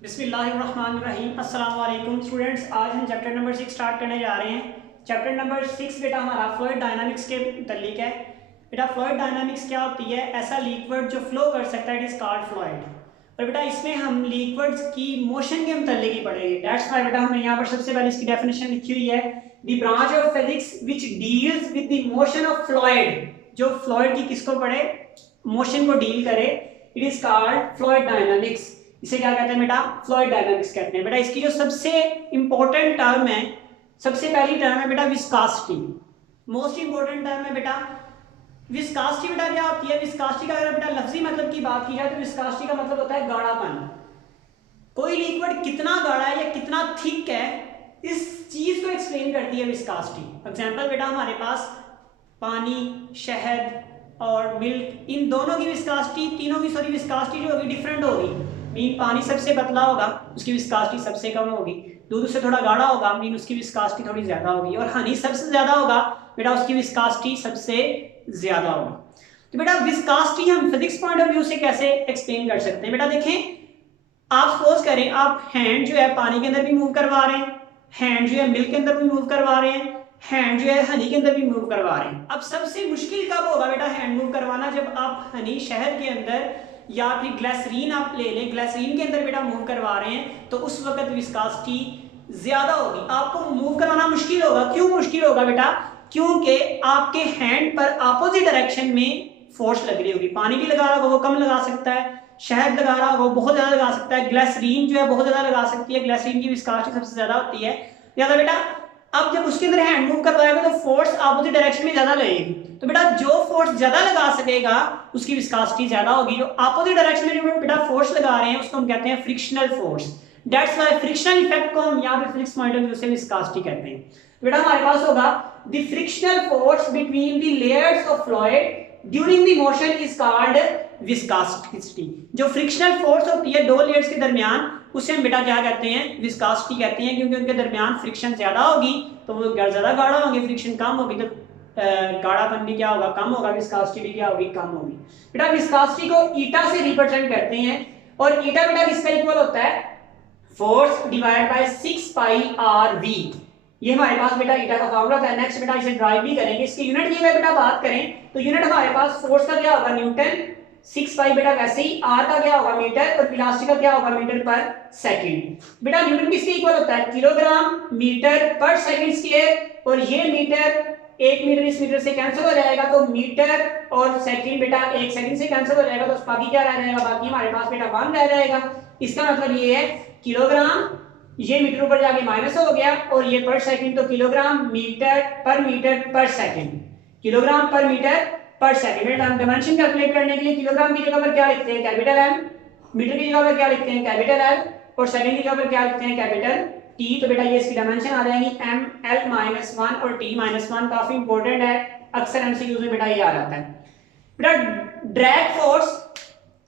बिस्मिल्लाहिर्रहमानिर्रहीम। अस्सलाम वालेकुम स्टूडेंट्स, आज हम चैप्टर नंबर 6 स्टार्ट करने जा रहे हैं। चैप्टर नंबर 6 बेटा हमारा फ्लूइड डायनामिक्स के मुतल्लिक है। बेटा फ्लूइड डायनामिक्स क्या होती है? ऐसा लिक्विड जो फ्लो कर सकता है, इट इज़ कॉल्ड फ्लूइड। और बेटा इसमें हम लिक्विड्स की मोशन के मुतल्लिक ही पढ़ेंगे। दैट्स व्हाई बेटा हमने यहाँ पर सबसे पहले इसकी डेफिनेशन लिखी हुई है, the branch of physics which deals with the motion of fluid. जो फ्लूइड की किसको पढ़े? मोशन को डील करे, it is called fluid dynamics. इसे क्या कहते हैं बेटा? फ्लूइड डायनामिक्स कहते हैं। बेटा इसकी जो सबसे इंपॉर्टेंट टर्म है, सबसे पहली टर्म है बेटा विस्कोसिटी। मोस्ट इंपॉर्टेंट टर्म है बेटा विस्कोसिटी। बेटा क्या होती है विस्कोसिटी का? अगर बेटा लफ्जी मतलब की बात की जाए तो विस्कोसिटी का मतलब होता है गाढ़ापन। कोई लिक्विड कितना गाढ़ा है या कितना थिक है, इस चीज को एक्सप्लेन करती है विस्कोसिटी। एग्जांपल बेटा हमारे पास पानी, शहद और मिल्क, इन दोनों की विस्कोसिटी, तीनों की सॉरी विस्कोसिटी जो होगी डिफरेंट होगी। मीन पानी सबसे पतला होगा, उसकी विस्कोसिटी सबसे कम होगी। दूध उससे थोड़ा गाढ़ा होगा, मीन उसकी विस्कोसिटी थोड़ी ज्यादा होगी। और हनी सबसे ज्यादा होगा बेटा, उसकी विस्कोसिटी सबसे ज्यादा होगी। तो बेटा विस्कोसिटी हम फिजिक्स पॉइंट ऑफ व्यू से कैसे एक्सप्लेन कर सकते हैं? बेटा देखें, आप सपोज करें आप हैंड जो है पानी के अंदर भी मूव करवा रहे हैं, हैंड जो है मिल्क के अंदर भी मूव करवा रहे हैं, हैंड जो है हनी के अंदर भी मूव करवा रहे हैं। अब सबसे मुश्किल कब होगा बेटा हैंड मूव करवाना? जब आप हनी शहद के अंदर या फिर ग्लिसरीन आप ले लें, ग्लिसरीन के अंदर बेटा मूव करवा रहे हैं, तो उस वक्त विस्कोसिटी ज्यादा होगी, आपको मूव करवाना मुश्किल होगा। क्यों मुश्किल होगा बेटा? क्योंकि आपके हैंड पर अपोजिट डायरेक्शन में फोर्स लग रही होगी। पानी भी लगा रहा होगा वो कम लगा सकता है, शहद लगा रहा होगा वो बहुत ज्यादा लगा सकता है, ग्लिसरीन जो है बहुत ज्यादा लगा सकती है, ग्लिसरीन की विस्कोसिटी सबसे ज्यादा होती है। याद है बेटा, अब जब उसके अंदर हैंड मूव करवाएगा तो फोर्स अपोजिट डायरेक्शन में ज्यादा लगेगी। तो बेटा जो फोर्स ज्यादा लगा सकेगा उसकी विस्कोसिटी ज्यादा होगी। जो अपोजिट डायरेक्शन में जो बेटा फोर्स लगा रहे हैं उसको हम कहते हैं frictional force. That's why frictional effect को हम यहाँ पे फिजिक्स पॉइंट ऑफ व्यू से विस्कोसिटी कहते हैं। तो बेटा हमारे पास होगा the frictional force between the layers of fluid during the motion is called viscosity. जो फ्रिक्शनल फोर्स होती है दो लेयर्स के दरमियान, उसे हम बेटा क्या कहते हैं? विस्कोसिटी कहते हैं। क्योंकि उनके दरमियान फ्रिक्शन ज्यादा होगी तो वो ज्यादा गाढ़ा होंगे, फ्रिक्शन कम होगी तो गाढ़ापन भी क्या होगा? कम होगा, विस्कोसिटी भी क्या होगी? कम होगी। बेटा विस्कोसिटी को ईटा से रिप्रेजेंट करते हैं, और ईटा बेटा किसका इक्वल होता है? Force divide by 6 pi r v. ये हमारे पास बेटा ईटा का फॉर्मूला था। नेक्स्ट बेटा इसे ड्राइव भी करेंगे। इसकी यूनिट की बेटा बात करें तो यूनिट हमारे पास फोर्स का क्या होगा? न्यूटन। 6 पाई बेटा वैसे ही, आर का क्या होगा? मीटर, और वेलोसिटी का क्या होगा? मीटर पर सेकंड। बेटा न्यूटन किसके इक्वल होता है? किलोग्राम मीटर पर सेकंड स्क्वायर। और ये मीटर, एक मीटर इस मीटर से कैंसिल हो जाएगा तो मीटर और सेकंड बेटा एक सेकंड से कैंसिल हो जाएगा, तो बाकी क्या रह जाएगा? बाकी हमारे पास बेटा 1 रह जाएगा। इसका मतलब ये है किलोग्राम, ये मीटर ऊपर जाके माइनस हो गया, और ये पर सेकंड, तो किलोग्राम मीटर पर सेकंड, किलोग्राम पर मीटर पर सेकंड। हम डायमेंशन कैलकुलेट करने के लिए किलोग्राम की जगह पर क्या लिखते हैं? Capital M. मीटर की जगह पर क्या लिखते हैं? Capital L. और सेकंड की जगह पर क्या लिखते हैं? Capital T. तो बेटा ये इसकी डायमेंशन आ जाएगी एम एल माइनस 1 और टी माइनस 1। काफी इंपॉर्टेंट है, अक्सर एमसीक्यूज में बेटा ये आ जाता है। बेटा ड्रैग फोर्स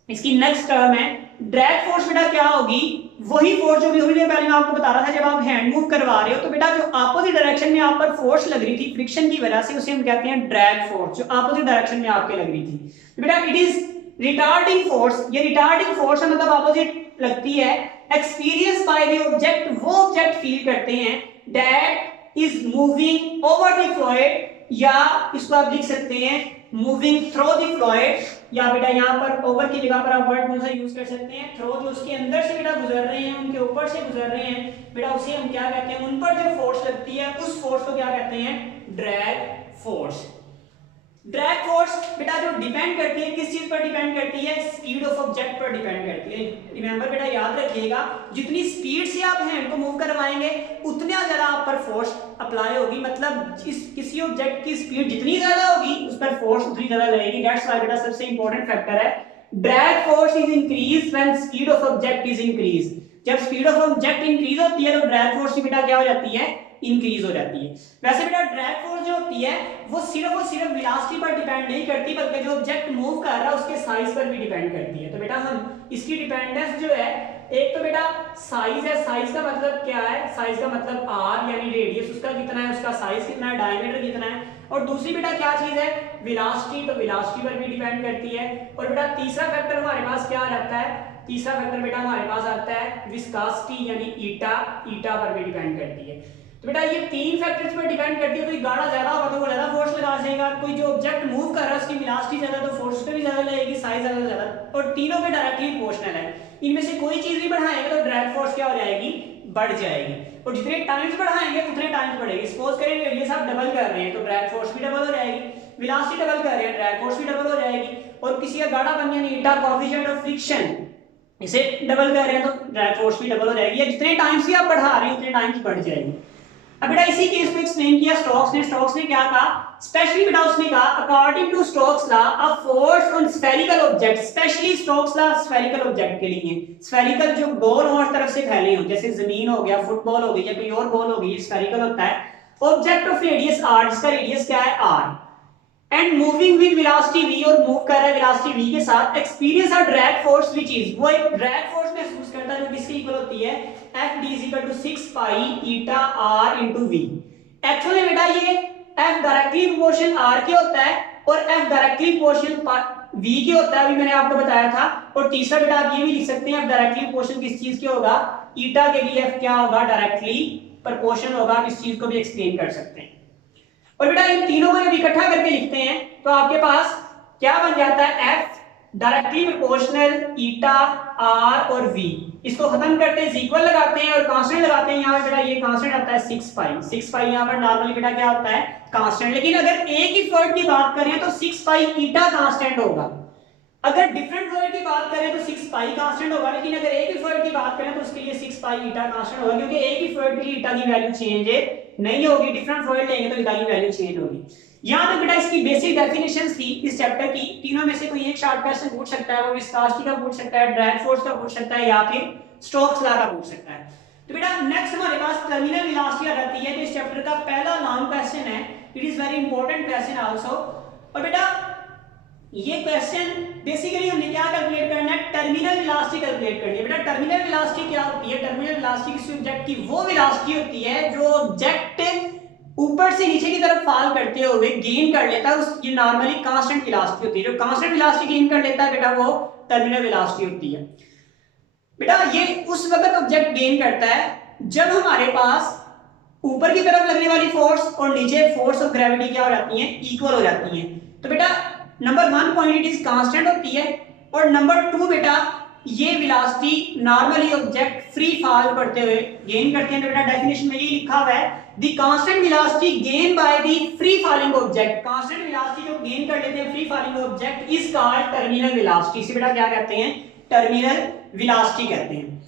इसकी नेक्स्ट टर्म है। ड्रैग फोर्स बेटा क्या होगी? वही फोर्स जो भी थोड़ी देर पहले मैं आपको बता रहा था, जब आप हैंड मूव करवा रहे हो तो बेटा जो अपोजिट डायरेक्शन में आप पर फोर्स लग रही थी फ्रिक्शन की वजह से, उसे हम कहते हैं ड्रैग फोर्स, जो अपोजिट डायरेक्शन में आपके लग रही थी। तो बेटा इट इज रिटार्डिंग फोर्स। ये रिटार्डिंग फोर्स मतलब अपोजिट लगती है, एक्सपीरियंस बाय द ऑब्जेक्ट, वो ऑब्जेक्ट फील करते हैं that is moving over the fluid, या इसको आप लिख सकते हैं मूविंग थ्रू द फ्लूइड, या बेटा यहाँ पर ओवर की जगह पर आप वर्ड कौन सा यूज कर सकते हैं? थ्रू। जो उसके अंदर से बेटा गुजर रहे हैं, उनके ऊपर से गुजर रहे हैं बेटा, उसे हम क्या कहते हैं? उन पर जो फोर्स लगती है उस फोर्स को क्या कहते हैं? Drag force. ड्रैग फोर्स बेटा जो डिपेंड करती है किस चीज पर डिपेंड करती है? स्पीड ऑफ ऑब्जेक्ट पर डिपेंड करती है। रिमेंबर बेटा याद रखिएगा, जितनी स्पीड से आप हैंड को मूव करवाएंगे उतना ज्यादा आप पर फोर्स अप्लाई होगी। मतलब किसी ऑब्जेक्ट की स्पीड जितनी ज्यादा होगी उस पर फोर्स उतनी ज्यादा लगेगी। दैट्स व्हाई बेटा सबसे इंपॉर्टेंट फैक्टर है drag force is increase when speed of object is increase. जब स्पीड ऑफ ऑब्जेक्ट इंक्रीज होती है तो ड्रैग फोर्स की बेटा क्या हो जाती है? इंक्रीज हो जाती है। वैसे बेटा ड्रैग फोर्स जो होती है वो सिर्फ और सिर्फ वेलोसिटी पर डिपेंड नहीं करती, बल्कि जो ऑब्जेक्ट मूव कर रहा है उसके साइज पर भी डिपेंड करती है। तो बेटा हम इसकी डिपेंडेंस जो है, एक तो बेटा साइज है। साइज का मतलब क्या है? साइज का मतलब आर यानी रेडियस उसका कितना है, उसका साइज कितना है, डायमीटर कितना है। और दूसरी बेटा क्या चीज है, वेलोसिटी, तो वेलोसिटी पर भी डिपेंड करती है। और बेटा तीसरा फैक्टर हमारे पास क्या रहता है, तीसरा फैक्टर बेटा हमारे पास आता है विस्कोसिटी यानी ईटा, ईटा पर भी डिपेंड करती है। तो बेटा ये तीन फैक्टर्स पर डिपेंड करती है। कोई गाड़ा ज्यादा होगा तो वो ज्यादा फोर्स लगा देगा, कोई जो ऑब्जेक्ट मूव कर रहा है उसकी वेलोसिटी ज्यादा तो फोर्स पे भी ज्यादा लगेगी, साइज ज्यादा, और तीनों पे डायरेक्टली प्रोपोर्शनल है। इनमें से कोई चीज भी बढ़ाएंगे तो डायरेक्ट फोर्स क्या हो जाएगी, बढ़ जाएगी, और जितने टाइम्स बढ़ाएंगे उतने टाइम्स बढ़ेगी। सपोज करें रेडियस आप डबल कर रहे हैं तो ड्रैग फोर्स भी डबल हो जाएगी, वेलोसिटी डबल कर रहे हैं ड्रैग फोर्स भी डबल हो जाएगी, और किसी का गाड़ा बन गया ईटा कोएफिशिएंट ऑफ फ्रिक्शन इसे डबल कर रहे हैं तो ड्रैग फोर्स भी डबल हो जाएगी, या जितने टाइम्स भी आप बढ़ा रहे हैं उतने टाइम्स बढ़ जाएगी। अब बेटा इसी केस को एक्सप्लेन किया स्टोक्स ने क्या कहा, स्पेशली बेटा उसने कहा according to Stokes law a force on spherical object, specially Stokes law spherical object के लिए, स्फेरिकल जो गोल हो हर तरफ से फैले हो, जैसे जमीन हो गया, फुटबॉल हो गई या कोई और बॉल हो गई, स्फेरिकल होता है, ऑब्जेक्ट ऑफ रेडियस r, जिसका रेडियस क्या है r, and moving with velocity v, और मूव कर रहा है वेलोसिटी v के साथ, experience a drag force which is, वो एक ड्रैग फोर्स महसूस करता है जो किसके इक्वल होती है, Fd 6 पाई ईटा r into v। एक्चुअली बेटा ये F डायरेक्टली प्रोपोर्शनल r के होता है और F डायरेक्टली प्रोपोर्शनल v के होता है, अभी मैंने आपको बताया था। और तीसरा बेटा आप ये भी लिख सकते हैं F डायरेक्टली प्रोपोर्शनल किस चीज के होगा, ईटा के लिए F क्या होगा, डायरेक्टली प्रोपोर्शनल होगा, आप इस चीज को भी एक्सप्लेन कर सकते हैं। और बेटा इन तीनों को जब इकट्ठा करके लिखते हैं तो आपके पास क्या बन जाता है, F डायरेक्टली प्रोपोर्शनल ईटा r और v, इसको खत्म करते हैं, इक्वल लगाते हैं और कांस्टेंट लगाते हैं। यहाँ पे बेटा ये कांस्टेंट आता है 6 पाई, 6 पाई यहाँ पर नॉर्मली बेटा क्या होता है, कांस्टेंट। लेकिन अगर एक ही फ्लूइड की बात करें तो 6 पाई ईटा कांस्टेंट होगा, अगर डिफरेंट फ्लूइड की बात करें तो 6 पाई कांस्टेंट होगा, लेकिन अगर एक ही फ्लूइड की बात करें तो उसके लिए 6 पाई ईटा कांस्टेंट होगा, क्योंकि एक ही फ्लूइड के लिए ईटा की वैल्यू चेंज नहीं होगी, डिफरेंट फ्लूइड लेंगे तो ईटा की वैल्यू चेंज होगी। यहाँ तक बेटा इसकी बेसिक डेफिनेशंस थी इस चैप्टर की, तीनों में से कोई एक शॉर्ट क्वेश्चन पूछ सकता है, वो विस्कोसिटी का पूछ सकता है, ड्रैग फोर्स का पूछ सकता है, या फिर स्टोक्स लॉ का पूछ सकता है। तो बेटा नेक्स्ट हमारे पास टर्मिनल वेलोसिटी आ जाती है, तो इस चैप्टर का पहला लॉन्ग क्वेश्चन है, it is very important question also. और बेटा ये क्वेश्चन बेसिकली हमने क्या कैलकुलेट करना है, टर्मिनल वेलोसिटी कैलकुलेट करनी है। बेटा टर्मिनल वेलोसिटी क्या होती है, टर्मिनल वेलोसिटी किसी ऑब्जेक्ट की वो वेलोसिटी होती है जो ऑब्जेक्ट ऊपर से नीचे की तरफ फॉल करते हुए गेन कर लेता है, ये नॉर्मली कांस्टेंट वेलोसिटी होती है, जो कांस्टेंट वेलोसिटी गेन कर लेता है बेटा वो टर्मिनल वेलोसिटी होती है। बेटा ये उस वक्त ऑब्जेक्ट गेन करता है जब हमारे पास ऊपर की तरफ लगने वाली फोर्स और नीचे फोर्स ऑफ ग्रेविटी क्या हो जाती है, इक्वल हो जाती है। तो बेटा number 1 point it is constant होती है, और नंबर 2 बेटा ये velocity normally object free fall करते हुए गेन करते हैं। तो बेटा डेफिनेशन में ये लिखा हुआ है the constant velocity gain by the free falling object, constant velocity जो गेन कर लेते हैं free falling object is called terminal velocity. इसे बेटा क्या कहते हैं, टर्मिनल वेलोसिटी कहते हैं।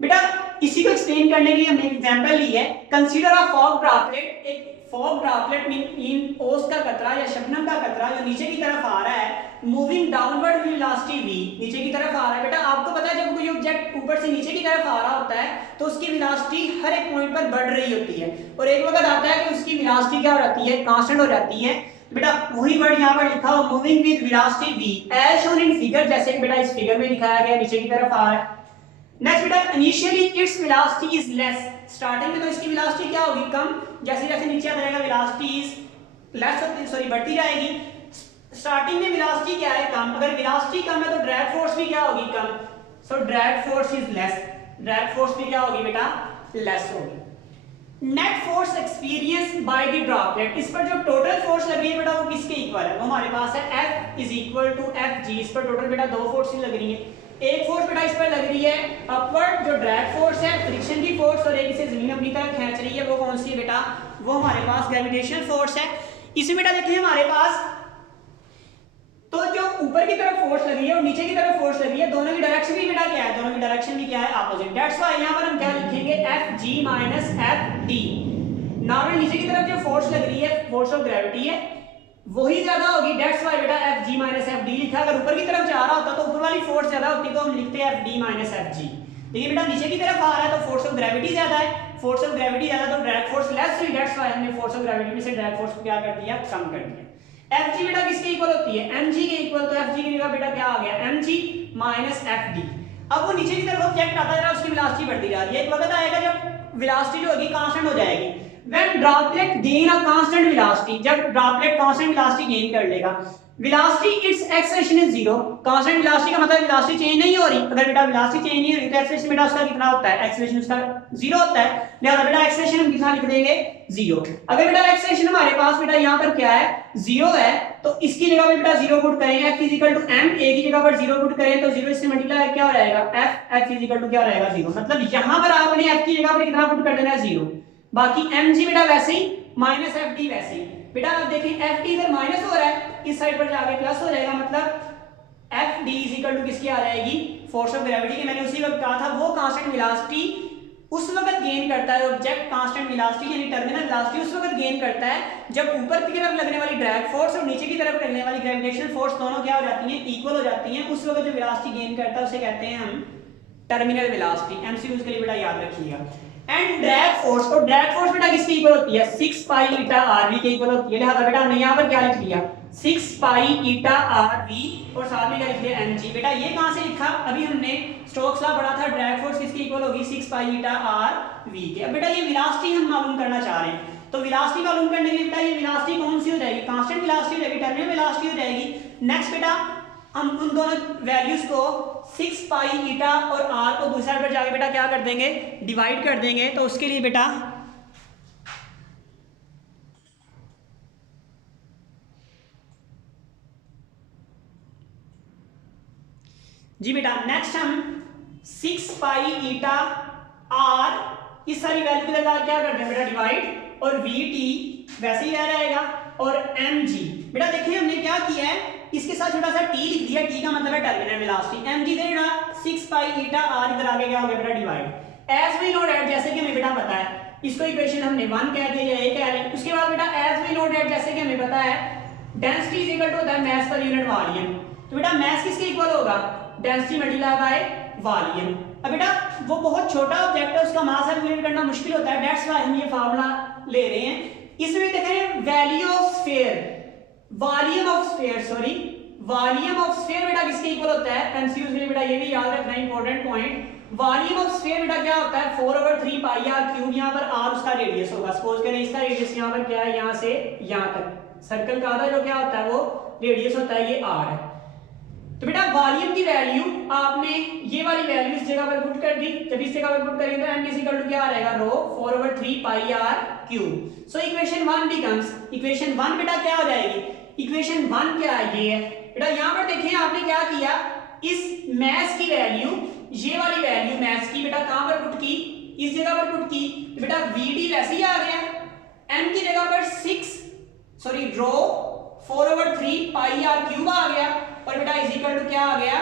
बेटा इसी को एक्सप्लेन करने के लिए हमने एग्जांपल ली है, कंसीडर अ फॉग ड्रॉपलेट, एक फॉग ड्रॉपलेट मीन ओस का कतरा या शबनम का कतरा जो नीचे की तरफ आ रहा है, मूविंग डाउनवर्ड वेलोसिटी v, नीचे की तरफ आ रहा है। बेटा आपको पता है जब कोई ऑब्जेक्ट ऊपर से नीचे की तरफ आ रहा होता है तो उसकी वेलोसिटी हर एक पॉइंट पर बढ़ रही होती है, और एक वक्त आता है कि उसकी वेलोसिटी क्या हो जाती है, कांस्टेंट हो जाती है। बेटा वही वर्ड यहाँ पर लिखा हो, moving with velocity v as shown in figure, जैसे कि बेटा इस फिगर में दिखाया गया नीचे की तरफ आ रहा है। नेक्स्ट बेटा initially its velocity is less, starting में तो इसकी वेलोसिटी क्या होगी, कम, जैसे जैसे नीचे आता जाएगा वेलोसिटी इज लेस होती, सॉरी बढ़ती जाएगी। स्टार्टिंग में वेलोसिटी क्या है, कम, अगर वेलोसिटी कम है तो ड्रैग फोर्स भी क्या होगी, कम, so drag force is less, drag force भी क्या होगी बेटा, लेस होगी। Net force experience by the droplet, इस पर जो टोटल फोर्स लग रही है बेटा वो किसके इक्वल है, वो हमारे पास है F is equal to Fg, इस पर टोटल बेटा दो फोर्सेस लग रही है, एक फोर्स बेटा इस पर लग रही है अपवर्ड जो ड्रैग फोर्स है, फ्रिक्शन की फोर्स, और एक इसे जमीन अपनी तरफ खींच रही है, वो कौन सी है बेटा, वो हमारे पास ग्रेविटेशनल फोर्स है। इसमें बेटा देखिए हमारे पास तो जो ऊपर की तरफ फोर्स लगी है और नीचे की तरफ फोर्स लगी है, दोनों की डायरेक्शन भी बेटा क्या है, दोनों की डायरेक्शन भी क्या है, अपोजिट। दैट्स व्हाई यहां पर हम क्या लिखेंगे, Fg माइनस Fd, नॉर्मल नीचे की तरफ जो फोर्स लग रही है फोर्स ऑफ ग्रेविटी है वही ज्यादा होगी, दैट्स व्हाई बेटा Fg माइनस Fd लिखा। अगर ऊपर की तरफ जा रहा होता तो ऊपर वाली फोर्स ज्यादा होती तो हम लिखते हैं Fd माइनस Fg। देखिए बेटा नीचे की तरफ आ रहा है तो फोर्स ऑफ ग्रेविटी ज्यादा है, फोर्स ऑफ ग्रेविटी ज्यादा तो ड्रैग फोर्स लेस हुई, दैट्स व्हाई हमने फोर्स ऑफ ग्रेविटी में से ड्रैग फोर्स को क्या कर दिया, कम कर दिया। Fg बेटा किसके इक्वल होती है, mg के इक्वल, तो Fg की जगह बेटा क्या आ गया, mg माइनस Fd। अब वो नीचे की तरफ ऑब्जेक्ट आता जा रहा है, उसकी वेलोसिटी बढ़ती जा रही है, एक वक्त आएगा जब वेलोसिटी जो होगी कांस्टेंट हो जाएगी, when droplet gain a constant velocity, जब ड्रॉपलेट कांस्टेंट वेलोसिटी गेन कर लेगा, velocity it's acceleration is zero, constant velocity का मतलब वेलोसिटी चेंज नहीं हो रही, अगर बेटा वेलोसिटी चेंज नहीं हो रही तो एक्सेलरेशन बेटा उसका कितना होता है, एक्सेलरेशन उसका जीरो होता है, लिहाजा बेटा एक्सेलरेशन हम कितना लिख देंगे, जीरो। अगर बेटा एक्सेलरेशन हमारे पास बेटा यहाँ पर क्या है, जीरो है, तो इसकी जगह पे बेटा जीरो पुट करेंगे, f equal to m, a की जगह पर जीरो पुट करें तो जीरो इससे मल्टीप्लाई क्या हो जाएगा, f इक्वल टू क्या हो जाएगा, जीरो। मतलब यहाँ पर आपने f की जगह पर कितना पुट कर देना है, जीरो, बाकी mg बेटा वैसे ही माइनस fd वैसे ही। बेटा अब देखिए fd इधर माइनस हो रहा है, इस साइड पर जाके प्लस हो जाएगा, मतलब fd इज इक्वल टू किसकी आ जाएगी, फोर्स ऑफ ग्रेविटी की। मैंने उसी वक्त कहा था वो कांस्टेंट वेलोसिटी उस वक्त गेन करता है, ऑब्जेक्ट कांस्टेंट वेलोसिटी यानी टर्मिनल वेलोसिटी उस वक्त गेन करता है जब ऊपर की तरफ लगने वाली ड्रैग फोर्स और नीचे की तरफ लगने वाली ग्रेविटेशनल फोर्स दोनों क्या हो जाती हैं, इक्वल हो जाती हैं। उस वक्त जो वेलोसिटी गेन करता है उसे कहते हैं हम टर्मिनल वेलोसिटी। एमसीक्यूज के लिए बेटा याद रखिएगा। एंड ड्रैग फोर्स, और ड्रैग फोर्स बेटा किसकी इक्वल होती है, 6 पाई ईटा आरवी के इक्वल होती है। लिहाजा बेटा हमने यहां पर क्या लिख लिया, 6 पाई ईटा आरवी और साथ में क्या लिख लिया, एमजी। बेटा ये कहां से लिखा, अभी हमने स्टोक्स लॉ पढ़ा था, ड्रैग फोर्स किसकी इक्वल होगी, 6 पाई ईटा आरवी के। अब बेटा ये वेलोसिटी हम मालूम करना चाह रहे हैं, तो वेलोसिटी मालूम करने के लिए बेटा ये वेलोसिटी कौन सी हो जाएगी, कांस्टेंट वेलोसिटी हो जाएगी, टर्मिनल वेलोसिटी हो जाएगी। नेक्स्ट बेटा हम उन दोनों वैल्यूज को 6 पाई ईटा और आर को दूसरी साइड पर जाके बेटा क्या कर देंगे, डिवाइड कर देंगे। तो उसके लिए बेटा जी बेटा नेक्स्ट हम 6 पाई ईटा आर इस सारी वैल्यू के साथ क्या करते हैं बेटा, डिवाइड, और वी टी वैसे ही रह जाएगा, और एम जी। बेटा देखिए हमने क्या किया है, इसके साथ छोटा सा टी लिख दिया, टी का मतलब है टर्मिनल वेलोसिटी, एम जी देना 6 पाई ईटा आर, इधर आगे क्या हो गया बेटा, divide. As we know that, जैसे कि हमें बेटा पता है, इसको इक्वेशन हमने 1 कह दिया या 1 कह रहे हैं। उसके बाद बेटा एज वी नो दैट, जैसे कि हमें पता है डेंसिटी इज इक्वल टू होता है मास पर यूनिट वॉल्यूम, तो बेटा मास किसके इक्वल होगा, डेंसिटी मल्टीप्लाई बाय वॉल्यूम। अब बेटा वो बहुत छोटा ऑब्जेक्ट है, उसका मास कैलकुलेट करना मुश्किल होता है, दैट्स व्हाई हम ये फार्मूला ले रहे हैं। इसमें देखें value of sphere, volume of sphere, sorry volume of sphere बेटा किसके इक्वल होता है, एमसीक्यूज के लिए बेटा ये भी याद रखना important point. Volume of sphere बेटा क्या होता है, 4/3 पाई आर क्यूब, यहाँ पर आर उसका रेडियस होगा। सपोज करें इसका रेडियस यहाँ पर क्या है, यहाँ से यहाँ तक सर्कल का आधा जो क्या होता है वो रेडियस होता है, ये आर है। तो बेटा वॉल्यूम की वैल्यू आपने ये वाली वैल्यू इस जगह पर पुट कर दी, जब इस जगह पर पुट करेंगे तो m इज इक्वल टू क्या आ जाएगा, rho 4/3 pi r cube. So equation 1 becomes, equation 1 बेटा क्या हो जाएगी, इक्वेशन 1 क्या है, ये है बेटा। यहां पर देखें आपने क्या किया, इस मास की वैल्यू, ये वाली वैल्यू मास की बेटा कहां पर पुट की, इस जगह पर पुट की, तो बेटा vd वैसे ही आ गया, m की जगह पर 6 sorry rho 4/3 pi r cube आ गया, और बेटा इज इक्वल टू क्या आ गया,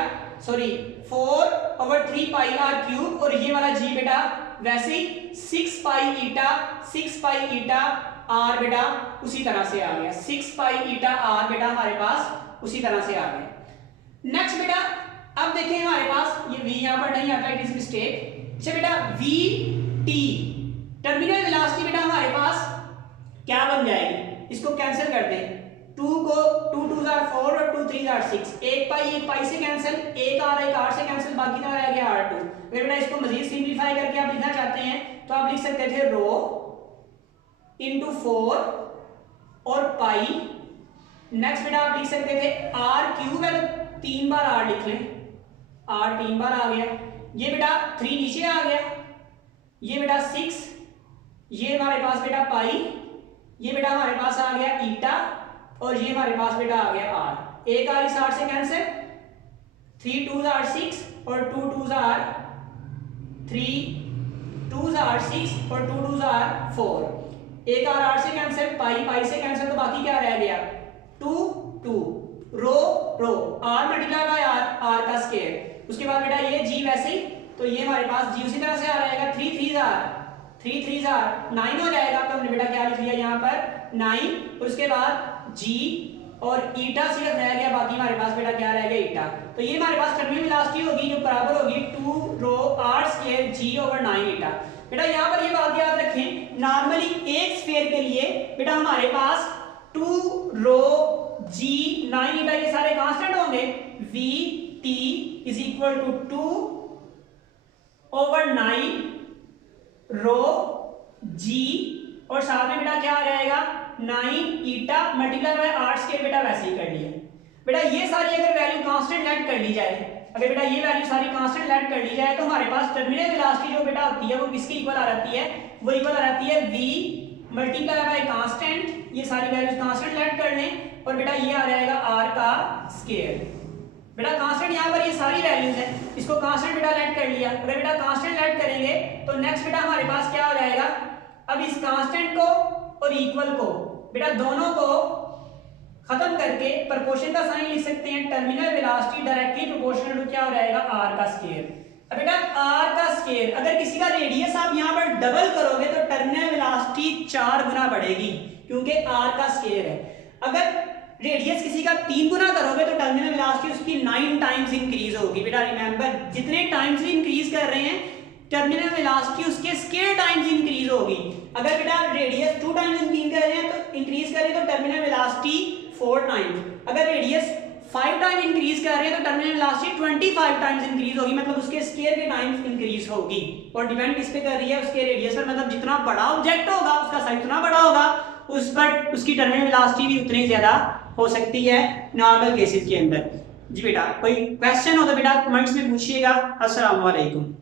सॉरी 4/3 पाई आर क्यूब, और ये वाला जी बेटा वैसे ही 6 पाई ईटा आर बेटा उसी तरह से आ गया, 6 पाई ईटा आर बेटा हमारे पास उसी तरह से आ गया। नेक्स्ट बेटा अब देखें हमारे पास ये v यहां पर नहीं आता, इट इज मिस्टेक। अच्छा बेटा v t टर्मिनल वेलोसिटी बेटा हमारे पास क्या बन जाएगी, इसको कैंसिल कर दें, 2 को 2 2 आर 4 और 2 3 आर 6, 1 पाई से कैंसिल, 1 आर से कैंसिल, बाकी ना रह गया r2। अगर बेटा इसको मजीद सिंपलीफाई करके आप लिखना चाहते हैं तो आप लिख सकते थे रो इंटू 4 और पाई। नेक्स्ट बेटा आप लिख सकते थे आर क्यूब है तो 3 बार r लिख लें, r 3 बार आ गया, ये बेटा 3 नीचे आ गया, ये बेटा 6, ये हमारे पास बेटा पाई, ये बेटा हमारे पास आ गया ईटा, और ये हमारे पास बेटा आ गया आर। एक आर इस आर से कैंसिल, 3 2 आर 6 और 2 2 आर 3 2 आर 6 और 2 2 आर 4, एक आर से कैंसिल, पाई से कैंसिल, तो बाकी क्या रह गया 2 2 रो आर मल्टीप्लाई बाय आर का स्क्वायर। उसके बाद बेटा ये जी वैसे ही, तो ये हमारे पास जी उसी तरह से आ रहेगा, 3 3 आर 9 हो जाएगा, तो हमने बेटा क्या लिख लिया यहाँ पर 9, और उसके बाद जी और ईटा सिर्फ रह गया, बाकी हमारे पास बेटा क्या रह गया ईटा। तो ये हमारे पास टर्मिनल वेलोसिटी होगी जो बराबर होगी 2 रो आर स्क्वायर जी ओवर 9 ईटा। बेटा यहाँ पर ये बात याद रखें, नॉर्मली एक स्फीयर के लिए बेटा हमारे पास 2 रो जी 9 ईटा ये सारे कांस्टेंट होंगे, v t is equal to 2 over 9 rho g और साथ में बेटा क्या आ जाएगा 9 eta multiply by r square बेटा वैसे ही कर लिया। बेटा ये सारी अगर वैल्यू कांस्टेंट लेट कर ली जाए, अगर बेटा ये वैल्यू सारी कांस्टेंट लेट कर ली जाए तो हमारे पास टर्मिनल वेलोसिटी जो बेटा होती है वो किसके इक्वल आ जाती है, वो इक्वल आ जाती है v मल्टीप्लाई बाय कांस्टेंट, ये सारी वैल्यूज कांस्टेंट लेट कर लें और बेटा ये आ जाएगा r का स्क्वायर। बेटा कांस्टेंट यहाँ पर ये सारी वैल्यूज है, इसको कांस्टेंट बेटा लेट कर लिया। अगर बेटा कांस्टेंट लेट करेंगे तो नेक्स्ट बेटा हमारे पास क्या हो जाएगा, अब इस कांस्टेंट को और इक्वल को बेटा दोनों को खत्म करके प्रोपोर्शन का साइन लिख सकते हैं। Terminal velocity directly proportional to क्या हो जाएगा r का स्क्वायर। अब बेटा r का स्क्वायर अगर किसी का रेडियस आप यहाँ पर डबल करोगे तो टर्मिनल वेलोसिटी 4 गुना बढ़ेगी क्योंकि r का स्क्वायर है। अगर रेडियस किसी का 3 गुना करोगे तो टर्मिनल वेलोसिटी उसकी 9 टाइम्स इंक्रीज होगी। बेटा रिमेंबर जितने टाइम्स भी इंक्रीज कर रहे हैं टर्मिनल वेलोसिटी उसके स्क्वायर टाइम्स इंक्रीज होगी। अगर बेटा रेडियस 2 टाइम्स इंक्रीज कर रहे हैं तो टर्मिनल वेलोसिटी 4 टाइम्स, अगर रेडियस 5 टाइम इंक्रीज कर रहे हैं तो टर्मिनल वेलोसिटी 25 टाइम्स इंक्रीज होगी, मतलब उसके स्क्वायर के टाइम्स इंक्रीज होगी। और डिपेंड किस पे कर रही है, उसके रेडियस पर, मतलब जितना बड़ा ऑब्जेक्ट होगा उसका साइज उतना बड़ा होगा, उस पर उसकी टर्मिनल वेलोसिटी भी उतनी ज्यादा हो सकती है नॉर्मल केसेस के अंदर। जी बेटा कोई क्वेश्चन हो तो बेटा कमेंट्स में पूछिएगा। अस्सलाम वालेकुम।